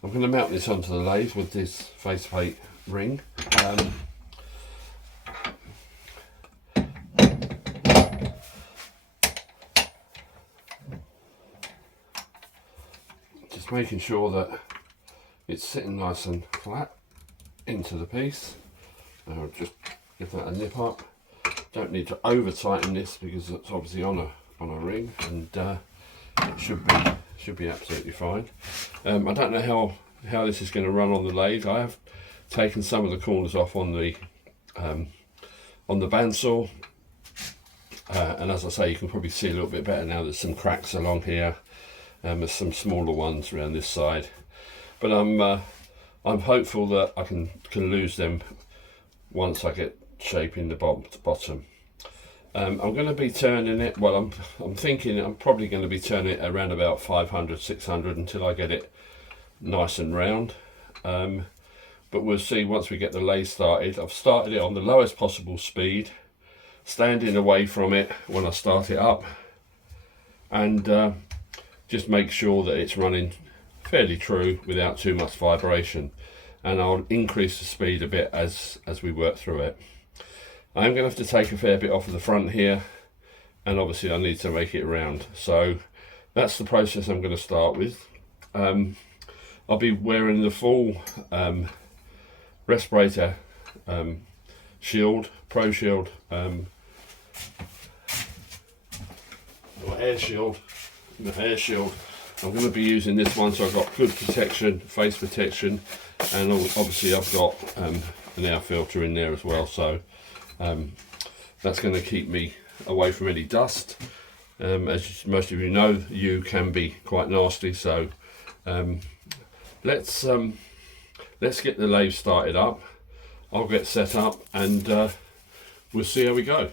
I'm going to mount this onto the lathe with this faceplate ring. Just making sure that it's sitting nice and flat into the piece. I'll just give that a nip up. Don't need to over tighten this because it's obviously on a ring, and it should be absolutely fine. I don't know how this is going to run on the lathe. I have taken some of the corners off on the bandsaw, and as I say, you can probably see a little bit better now. There's some cracks along here. There's some smaller ones around this side, but I'm hopeful that I can lose them once I get shape in the bottom. I'm going to be turning it, well, I'm thinking I'm probably going to be turning it around about 500, 600 until I get it nice and round. But we'll see once we get the lathe started. I've started it on the lowest possible speed, standing away from it when I start it up, and just make sure that it's running fairly true without too much vibration, and I'll increase the speed a bit as we work through it. I'm going to have to take a fair bit off of the front here, and obviously I need to make it round, so that's the process I'm going to start with. I'll be wearing the full respirator shield, Pro Shield, or air shield. The air shield, I'm going to be using this one, so I've got good protection, face protection, and obviously I've got an air filter in there as well, so that's going to keep me away from any dust. As most of you know, yew can be quite nasty, so let's get the lathe started up. I'll get set up, and we'll see how we go.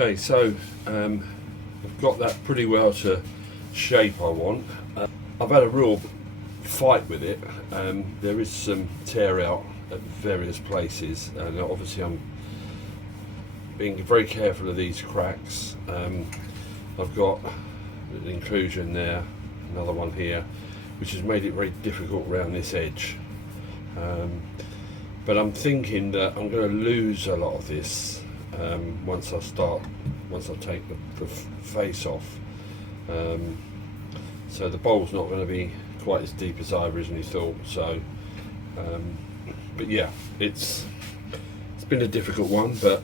Okay, so I've got that pretty well to shape I want. I've had a real fight with it. There is some tear out at various places, and obviously I'm being very careful of these cracks. I've got an inclusion there, another one here, which has made it very difficult around this edge. But I'm thinking that I'm going to lose a lot of this once I take the face off. So the bowl's not going to be quite as deep as I originally thought. So, but yeah, it's been a difficult one, but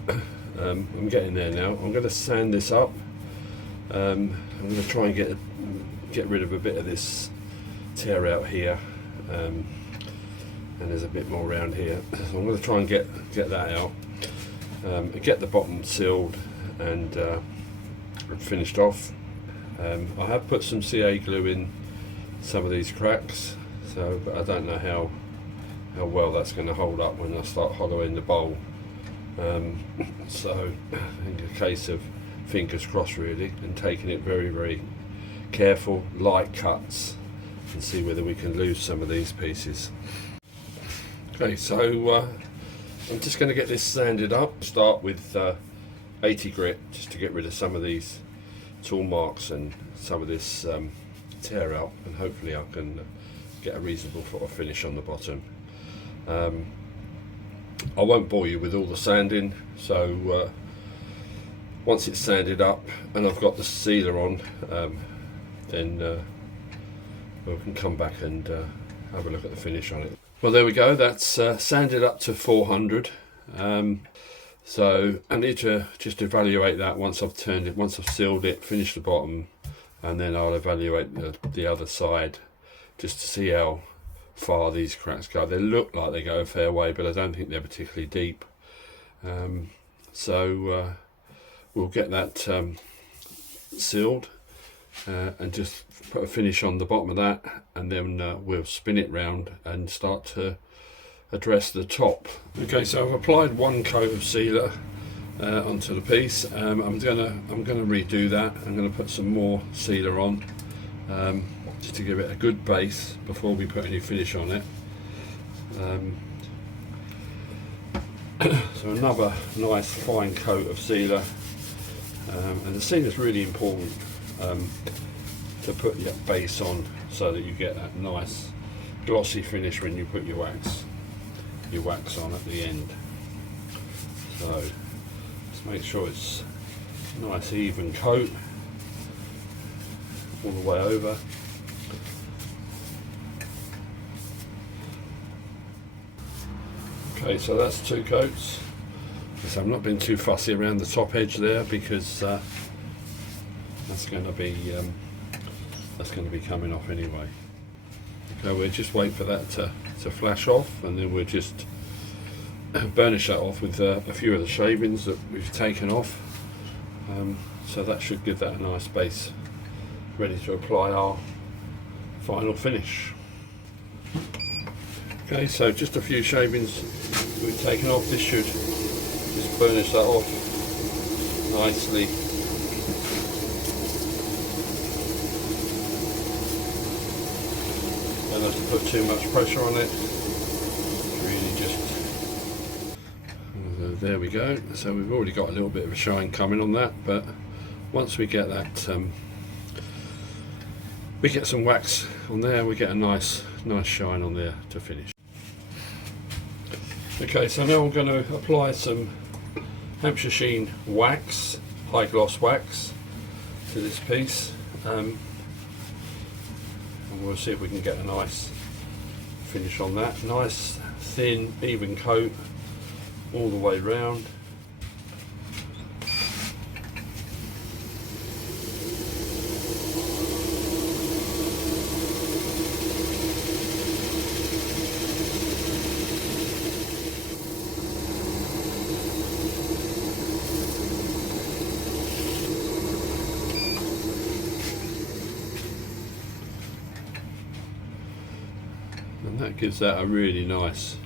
I'm getting there now. I'm going to sand this up. I'm going to try and get rid of a bit of this tear out here, and there's a bit more around here. So I'm going to try and get that out, get the bottom sealed and finished off. I have put some CA glue in some of these cracks, so but I don't know how well that's going to hold up when I start hollowing the bowl. So in a case of fingers crossed really, and taking it very, very careful, light cuts, and see whether we can lose some of these pieces. Okay, so I'm just going to get this sanded up. Start with 80 grit just to get rid of some of these tool marks and some of this tear out, and hopefully I can get a reasonable sort of finish on the bottom. I won't bore you with all the sanding, so once it's sanded up and I've got the sealer on, then we can come back and have a look at the finish on it. Well, there we go, that's sanded up to 400. So I need to just evaluate that once I've turned it, once I've sealed it, finished the bottom, and then I'll evaluate the other side just to see how far these cracks go. They look like they go a fair way, but I don't think they're particularly deep. So we'll get that sealed and just put a finish on the bottom of that, and then we'll spin it round and start to address the top. Okay, so I've applied one coat of sealer onto the piece. I'm gonna redo that. I'm gonna put some more sealer on just to give it a good base before we put any finish on it. So another nice fine coat of sealer, and the sealer is really important to put your base on so that you get that nice glossy finish when you put your wax on at the end. So just make sure it's a nice even coat all the way over. Okay, so that's 2 coats. So I'm not being too fussy around the top edge there, because that's going to be coming off anyway. Okay, we'll just wait for that to flash off, and then we'll just burnish that off with a few of the shavings that we've taken off. So that should give that a nice base ready to apply our final finish. Okay, so just a few shavings we've taken off. This should just burnish that off nicely. Don't have to put too much pressure on it. Really just, there we go. So we've already got a little bit of a shine coming on that, but once we get that, we get some wax on there, we get a nice shine on there to finish. Okay, so now I'm going to apply some Hampshire Sheen wax, high gloss wax, to this piece, and we'll see if we can get a nice finish on that. Nice thin even coat all the way round. And that gives that a really nice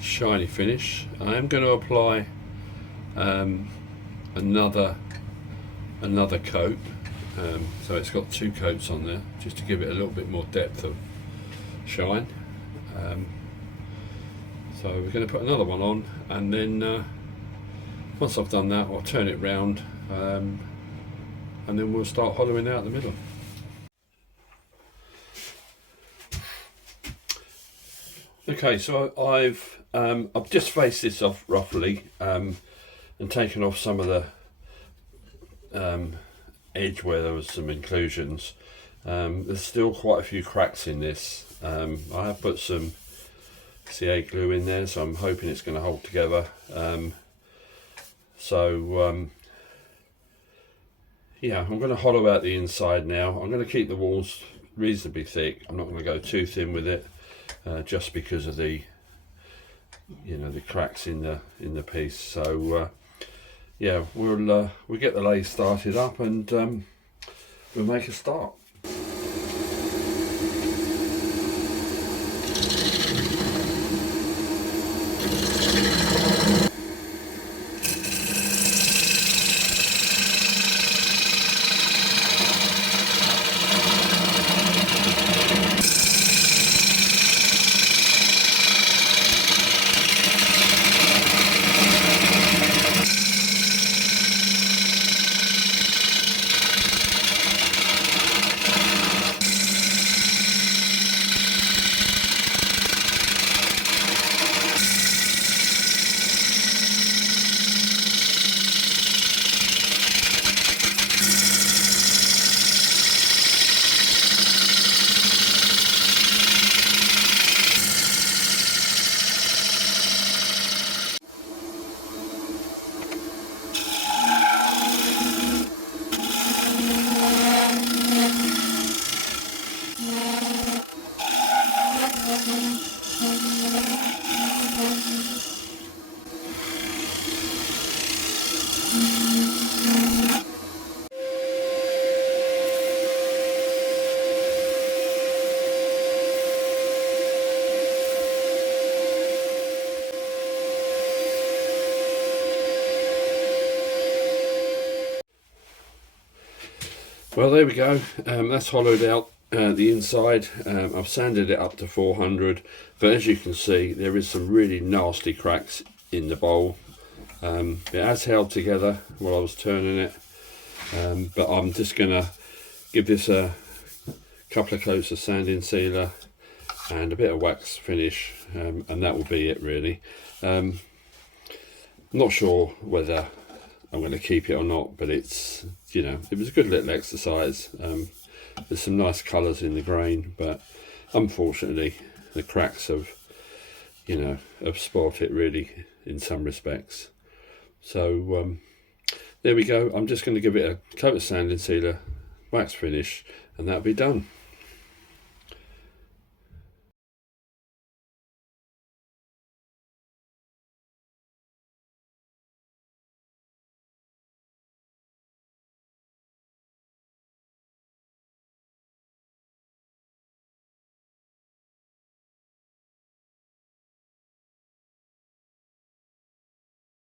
shiny finish. I am going to apply another coat. So it's got 2 coats on there just to give it a little bit more depth of shine. So we're going to put another one on, and then once I've done that, I'll turn it round, and then we'll start hollowing out the middle. Okay, so I've just faced this off roughly, and taken off some of the edge where there was some inclusions. There's still quite a few cracks in this. I have put some CA glue in there, so I'm hoping it's going to hold together. Yeah, I'm going to hollow out the inside now. I'm going to keep the walls reasonably thick. I'm not going to go too thin with it, just because of the cracks in the piece. So yeah, we'll get the lathe started up, and we'll make a start. Well, there we go. That's hollowed out the inside. I've sanded it up to 400, but as you can see, there is some really nasty cracks in the bowl. It has held together while I was turning it, but I'm just gonna give this a couple of coats of sanding sealer and a bit of wax finish, and that will be it really. I'm not sure whether I'm going to keep it or not, but it's, it was a good little exercise. There's some nice colours in the grain, but unfortunately the cracks have spoilt it really in some respects. So there we go. I'm just going to give it a coat of sanding sealer, wax finish, and that'll be done.